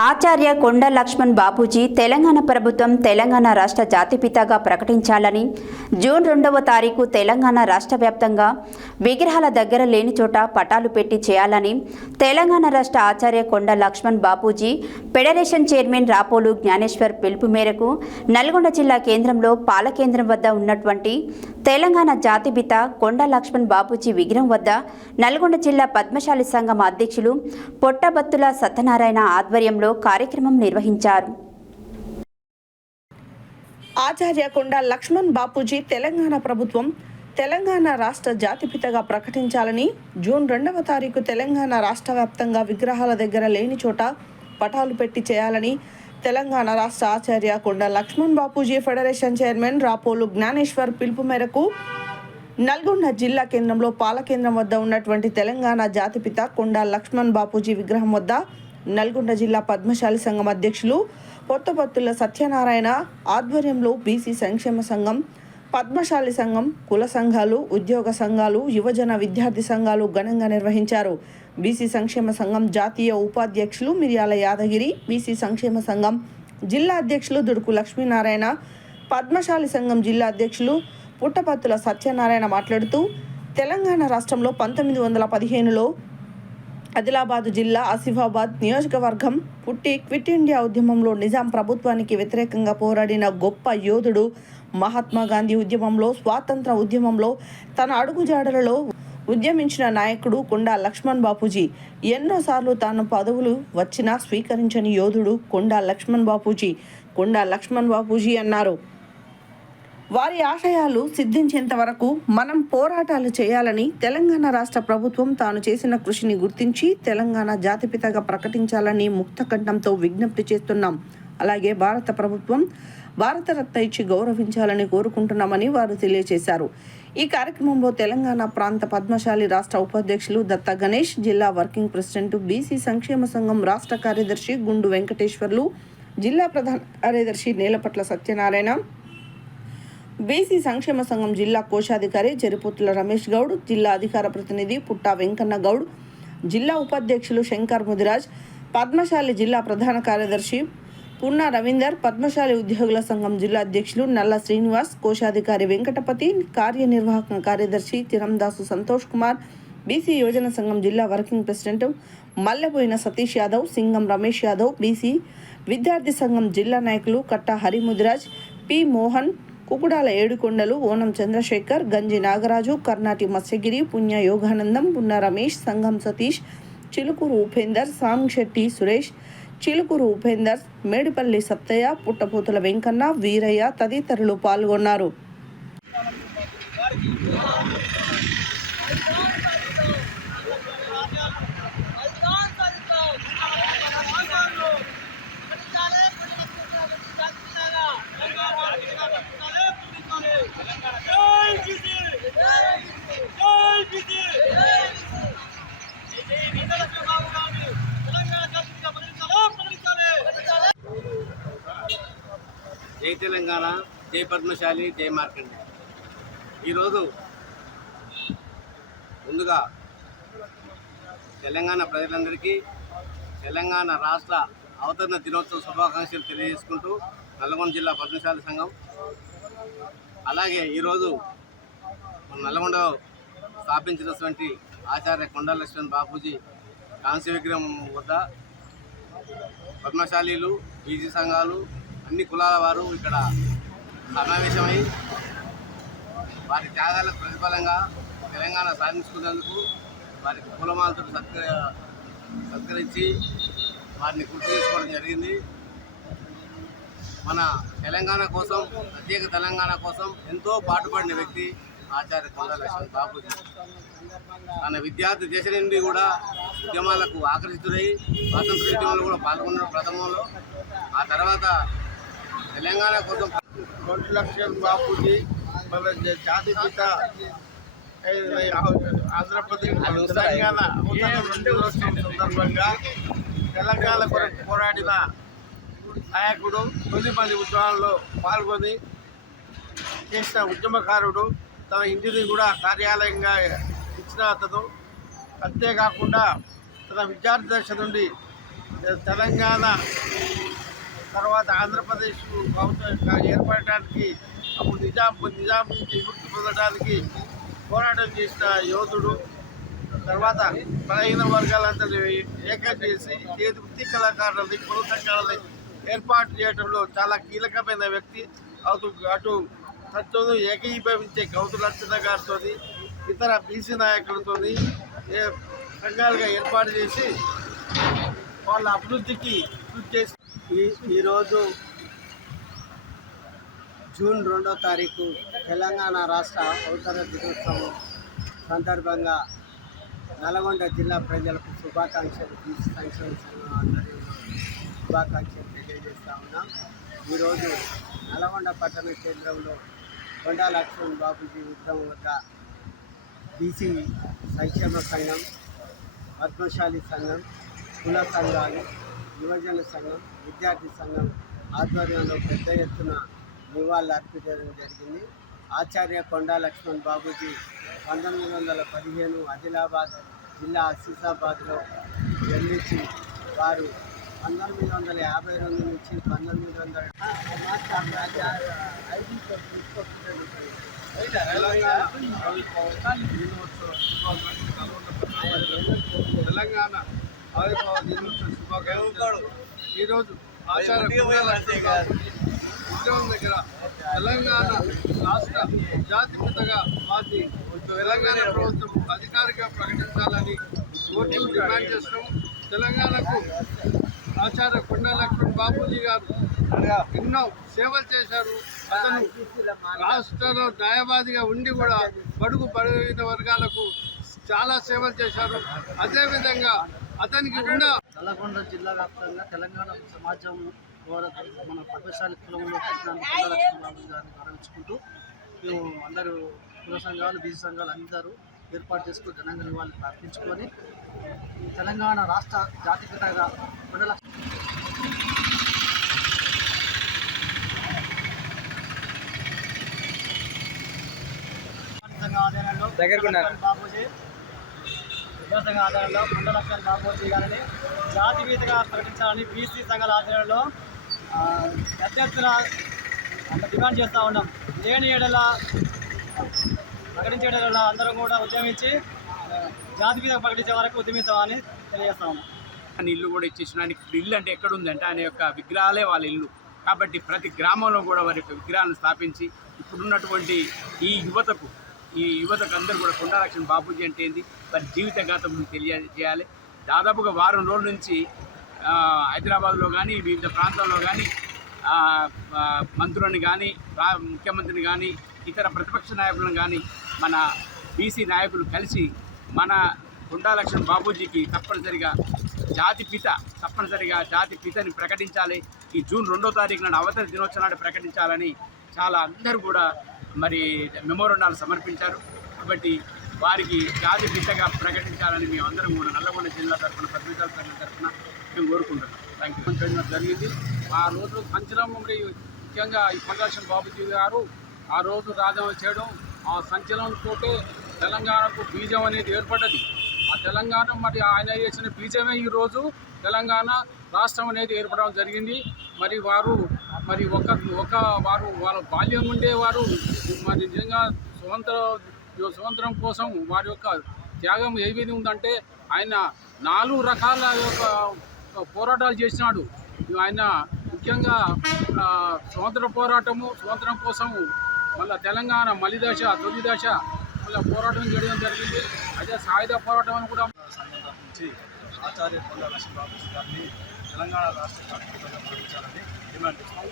ఆచార్య కొండ లక్ష్మణ్ బాపూజీ తెలంగాణ ప్రభుత్వం తెలంగాణ రాష్ట్ర జాతిపితగా ప్రకటించాలని జూన్ 2వ తారీఖు తెలంగాణ రాష్ట్ర వ్యాప్తంగా విగ్రహాల దగ్గర లేని చోట పటాలు పెట్టి చేయాలని తెలంగాణ రాష్ట్ర ఆచార్య కొండ లక్ష్మణ్ బాపూజీ ఫెడరేషన్ చైర్మన్ రాపోలు జ్ఞానేశ్వర్ పిలుపు మేరకు నల్గొండ జిల్లా కేంద్రంలో పాలకేంద్రం వద్ద ఉన్నటువంటి తెలంగాణ జాతిపిత కొండ లక్ష్మణ్ బాపూజీ విగ్రహం వద్ద నల్గొండ జిల్లా పద్మశాలి సంఘం అధ్యక్షులు పొట్టబత్తుల సత్యనారాయణ ఆధ్వర్యంలో కార్యక్రమం నిర్వహించారు. ఆచార్య కొండ లక్ష్మణ్ బాపూజీ తెలంగాణ ప్రభుత్వం తెలంగాణ రాష్ట్ర జాతిపితగా ప్రకటించాలని జూన్ 2వ తారీఖు తెలంగాణ రాష్ట్ర వ్యాప్తంగా విగ్రహాల దగ్గర లేని చోట పటాలు పెట్టి చేయాలని తెలంగాణ రాష్ట్ర ఆచార్య కొండ లక్ష్మణ్ బాపూజీ ఫెడరేషన్ చైర్మన్ రాపోలు జ్ఞానేశ్వర్ పిలుపు మేరకు నల్గొండ జిల్లా కేంద్రంలో పాలకేంద్రం వద్ద ఉన్నటువంటి తెలంగాణ జాతిపిత కొండ లక్ష్మణ్ బాపూజీ విగ్రహం వద్ద నల్గొండ జిల్లా పద్మశాలి సంఘం అధ్యక్షులు పొట్టబత్తుల సత్యనారాయణ ఆధ్వర్యంలో బీసీ సంక్షేమ సంఘం, పద్మశాలి సంఘం, కుల సంఘాలు, ఉద్యోగ సంఘాలు, యువజన విద్యార్థి సంఘాలు ఘనంగా నిర్వహించారు. బీసీ సంక్షేమ సంఘం జాతీయ ఉపాధ్యక్షులు మిర్యాల యాదగిరి, బీసీ సంక్షేమ సంఘం జిల్లా అధ్యక్షులు దుడుకు లక్ష్మీనారాయణ, పద్మశాలి సంఘం జిల్లా అధ్యక్షులు పుట్టపత్తుల సత్యనారాయణ మాట్లాడుతూ తెలంగాణ రాష్ట్రంలో 1915లో ఆదిలాబాద్ జిల్లా ఆసిఫాబాద్ నియోజకవర్గం పుట్టి క్విట్ ఇండియా ఉద్యమంలో నిజాం ప్రభుత్వానికి వ్యతిరేకంగా పోరాడిన గొప్ప యోధుడు. మహాత్మా గాంధీ ఉద్యమంలో, స్వాతంత్ర ఉద్యమంలో తన అడుగుజాడలలో ఉద్యమించిన నాయకుడు కొండ లక్ష్మణ్ బాపూజీ. ఎన్నోసార్లు తాను పదవులు వచ్చినా స్వీకరించని యోధుడు కొండ లక్ష్మణ్ బాపూజీ. కొండ లక్ష్మణ్ బాపూజీ అన్నారు, వారి ఆశయాలు సిద్ధించేంత వరకు మనం పోరాటాలు చేయాలని తెలంగాణ రాష్ట్ర ప్రభుత్వం తాను చేసిన కృషిని గుర్తించి తెలంగాణ జాతిపితగా ప్రకటించాలని ముక్తకంఠంతో విజ్ఞప్తి చేస్తున్నాం. అలాగే భారత ప్రభుత్వం భారతరత్న ఇచ్చి గౌరవించాలని కోరుకుంటున్నామని వారు తెలియజేశారు. ఈ కార్యక్రమంలో తెలంగాణ ప్రాంత పద్మశాలి రాష్ట్ర ఉపాధ్యక్షులు దత్త గణేష్, జిల్లా వర్కింగ్ ప్రెసిడెంట్ బీసీ సంక్షేమ సంఘం రాష్ట్ర కార్యదర్శి గుండు వెంకటేశ్వర్లు, జిల్లా ప్రధాన కార్యదర్శి నేలపట్ల సత్యనారాయణ, బీసీ సంక్షేమ సంఘం జిల్లా కోశాధికారి చెరుపుతుల రమేష్ గౌడ్, జిల్లా అధికార ప్రతినిధి పుట్టా వెంకన్న గౌడ్, జిల్లా ఉపాధ్యక్షులు శంకర్ ముదిరాజ్, పద్మశాలి జిల్లా ప్రధాన కార్యదర్శి పున్నా రవీందర్, పద్మశాలి ఉద్యోగుల సంఘం జిల్లా అధ్యక్షులు నల్ల శ్రీనివాస్, కోశాధికారి వెంకటపతి, కార్యనిర్వాహక కార్యదర్శి తిరందాసు సంతోష్ కుమార్, బీసీ యువజన సంఘం జిల్లా working president Mallepoyina Satish Yadav, Singam Ramesh Yadav, BC విద్యార్థి సంఘం జిల్లా నాయకులు కట్టా హరిముదిరాజ్, పి మోహన్, కుకుడాల ఏడుకొండలు, ఓనం చంద్రశేఖర్, గంజి నాగరాజు, కర్ణాటి మత్స్యగిరి, పుణ్య యోగానందం, పున్న రమేష్, సంఘం సతీష్, చిలుకూరు ఉపేందర్, సాంశెట్టి సురేష్, చిలుకూరు ఉపేందర్, మేడిపల్లి సత్తయ్య, పుట్టపోతుల వెంకన్న, వీరయ్య తదితరులు పాల్గొన్నారు. జై తెలంగాణ, జై పద్మశాలి, జై మార్కండి. ఈరోజు ముందుగా తెలంగాణ ప్రజలందరికీ తెలంగాణ రాష్ట్ర అవతరణ దినోత్సవ శుభాకాంక్షలు తెలియజేసుకుంటూ నల్గొండ జిల్లా పద్మశాలి సంఘం, అలాగే ఈరోజు నల్గొండలో స్థాపించినటువంటి ఆచార్య కొండ లక్ష్మణ్ బాపూజీ కాంస్య విగ్రహం వద్ద పద్మశాలీలు, బీసీ సంఘాలు, అన్ని కులాల వారు ఇక్కడ సమావేశమై వారి త్యాగాలకు ప్రతిఫలంగా తెలంగాణ సాధించుకున్నందుకు వారికి పూలమాలతో సత్కరించి వారిని గుర్తు చేసుకోవడం జరిగింది. మన తెలంగాణ కోసం, ప్రత్యేక తెలంగాణ కోసం ఎంతో పాటుపడిన వ్యక్తి ఆచార్య కొండ లక్ష్మణ్ బాపూజీ. తన విద్యార్థి దశ నుండి కూడా ఉద్యమాలకు ఆకర్షితులై స్వాతంత్ర ఉద్యమంలో కూడా పాల్గొన్న ప్రథమంలో. ఆ తర్వాత తెలంగాణ కోసం కొండ లక్ష్మణ్ బాపూజీ మన జాతిపిత, ఆంధ్రప్రదేశ్ తెలంగాణ సందర్భంగా తెలంగాణ కొరకు పోరాడిన నాయకుడు, 9 మంది ఉద్యమాల్లో పాల్గొని చేసిన ఉద్యమకారుడు. తన ఇంటిని కూడా కార్యాలయంగా ఇచ్చిన అతను. అంతేకాకుండా తన విద్యార్థి దశ నుండి తెలంగాణ తర్వాత ఆంధ్రప్రదేశ్ ప్రభుత్వం ఏర్పడటానికి అప్పుడు నిజాం నుంచి విముక్తి పొందడానికి పోరాటం చేసిన యోధుడు. తర్వాత బలహీన వర్గాలందరినీ ఏకం చేసి వృత్తి కళాకారులని కుల సంఘాలని ఏర్పాటు చేయడంలో చాలా కీలకమైన వ్యక్తి. అటు తనతో ఏకీభవించే గౌతు లక్షణ గారితో ఇతర బీసీ నాయకులతో సంఘాలుగా ఏర్పాటు చేసి వాళ్ళ అభివృద్ధికి కృషి చేసి ఈరోజు జూన్ 2వ తారీఖు తెలంగాణ రాష్ట్ర అవతరణ దినోత్సవం సందర్భంగా నల్గొండ జిల్లా ప్రజలకు శుభాకాంక్షలు బీసీ సంక్షేమ సంఘం ఆధ్వర్యంలో శుభాకాంక్షలు తెలియజేస్తా ఉన్నాం. ఈరోజు నల్గొండ పట్టణ కేంద్రంలో కొండా లక్ష్మణ్ బాపూజీ విగ్రహం వద్ద బీసీ సంక్షేమ సంఘం, పద్మశాలి సంఘం, కుల సంఘాలు, యువజన సంఘం, విద్యార్థి సంఘం ఆధ్వర్యంలో పెద్ద ఎత్తున నివాళులు అర్పించడం జరిగింది. ఆచార్య కొండా లక్ష్మణ్ బాపూజీ 1915 ఆదిలాబాద్ జిల్లా ఆసిఫాబాద్లో జన్మించి వారు 1952 నుంచి 1900 తెలంగాణ ఆవిర్భావ దినోత్సవ శుభాకాంక్షలు. ఈరోజు ఆచార్య ఉద్యమం దగ్గర తెలంగాణ రాష్ట్ర జాతిపితగా మార్చి తెలంగాణ ప్రభుత్వం అధికారికంగా ప్రకటించాలని కోర్టు డిమాండ్ చేస్తున్నాం. తెలంగాణకు ఆచార్య కొండా లక్ష్మణ్ బాపూజీ గారు ఎన్నో సేవలు చేశారు. అతను రాష్ట్రంలో న్యాయవాదిగా ఉండి కూడా బడుగిన వర్గాలకు చాలా సేవలు చేశారు. అదేవిధంగా అతనికి కూడా నల్గొండ జిల్లా వ్యాప్తంగా తెలంగాణ సమాజం మన పద్మశాలి కులంలో గారిని గౌరవించుకుంటూ అందరూ కుల సంఘాలు, బీసీ సంఘాలు అందరూ ఏర్పాటు చేసుకుని ఘనంగా నివాళులు అర్పించుకొని తెలంగాణ రాష్ట్ర జాతిపితగా కొండా బాపూజీ విద్యాసంఘ ఆధ్వర్యంలో కొండా లక్ష్మణ్ బాపూజీ గారిని జాతిపితగా ప్రకటించాలని బీసీ సంఘాల ఆధ్వర్యంలో పెద్ద ఎత్తున డిమాండ్ చేస్తూ ఉన్నాం. లేని ఏడల ప్రకటించే అందరం కూడా ఉద్యమించి జాతిపిత ప్రకటించే వరకు ఉద్యమిస్తామని తెలియజేస్తా ఉన్నాం. ఇల్లు కూడా ఇచ్చేసిన ఇల్లు అంటే ఎక్కడ ఉందంటే ఆయన యొక్క విగ్రహాలే వాళ్ళ ఇల్లు. కాబట్టి ప్రతి గ్రామంలో కూడా వారి యొక్క విగ్రహాలను స్థాపించి ఇప్పుడున్నటువంటి ఈ యువతకు అందరూ కూడా కొండా లక్ష్మణ్ బాపూజీ అంటే ఏంది, వారి జీవిత గాథం తెలియజేయాలి. దాదాపుగా వారం రోజుల నుంచి హైదరాబాద్లో కానీ వివిధ ప్రాంతాల్లో కానీ మంత్రులను కానీ ముఖ్యమంత్రిని కానీ ఇతర ప్రతిపక్ష నాయకులను కానీ మన బీసీ నాయకులు కలిసి మన కొండా లక్ష్మణ్ బాపూజీకి తప్పనిసరిగా జాతిపితని ప్రకటించాలి. ఈ జూన్ 2వ తారీఖున అవతరణ దినోత్సవం నాడు ప్రకటించాలని చాలా అందరూ కూడా మరి మెమోరండాలు సమర్పించారు. కాబట్టి వారికి జాతిపితగా ప్రకటించాలని మేమందరం కూడా నల్లగొండ జిల్లా తరఫున పత్రికల సంఘం తరఫున మేము కోరుకుంటున్నాం. Thank you. జరిగింది ఆ రోజు సంచలనం. మరి ముఖ్యంగా ఈ కొండా లక్ష్మణ్ బాపూజీ గారు ఆ రోజు రాజీనామా చేయడం, ఆ సంచలనంతో తెలంగాణకు బీజం అనేది ఏర్పడ్డది. ఆ తెలంగాణ మరి ఆయన చేసిన బీజమే ఈరోజు తెలంగాణ రాష్ట్రం అనేది ఏర్పడడం జరిగింది. మరి వారు వాళ్ళ బాల్యం నుండే వారు మరి నిజంగా స్వతంత్రం కోసం వారి యొక్క త్యాగం ఏ విధంగా ఉందంటే ఆయన 4 రకాల పోరాటాలు చేసినాడు. ఆయన ముఖ్యంగా స్వతంత్రం కోసం మళ్ళీ తెలంగాణ మలి దశ, తొలి దశ మళ్ళీ పోరాటం చేయడం జరిగింది. అదే సాయుధ పోరాటం అని కూడా సంఘం నుంచి ఆచార్య కొండా లక్ష్మణ్ బాపూజీ గారిని తెలంగాణ రాష్ట్ర జాతిపితగా ప్రకటించాలని డిమాండ్ చేస్తాం.